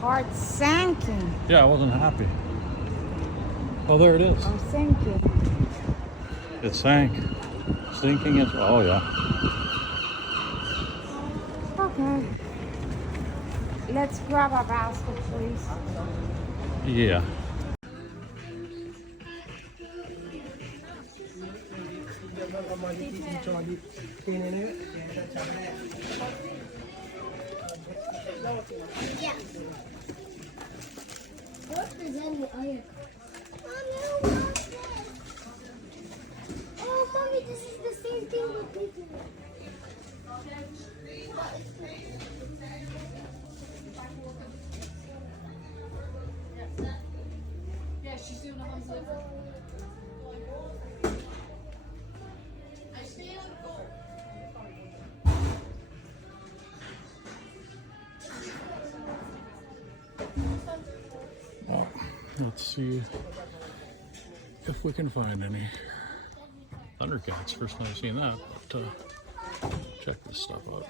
Heart sinking. Yeah, I wasn't happy. Oh, there it is. I'm sinking. It sank. Sinking is, oh yeah. Okay. Let's grab a basket, please. Yeah. Yeah. What is in the iron? Oh no! Oh, mommy, this is the same thing with people. Yeah, she's doing a Hamza. Well, let's see if we can find any Thundercats. First time I've seen that, but check this stuff out.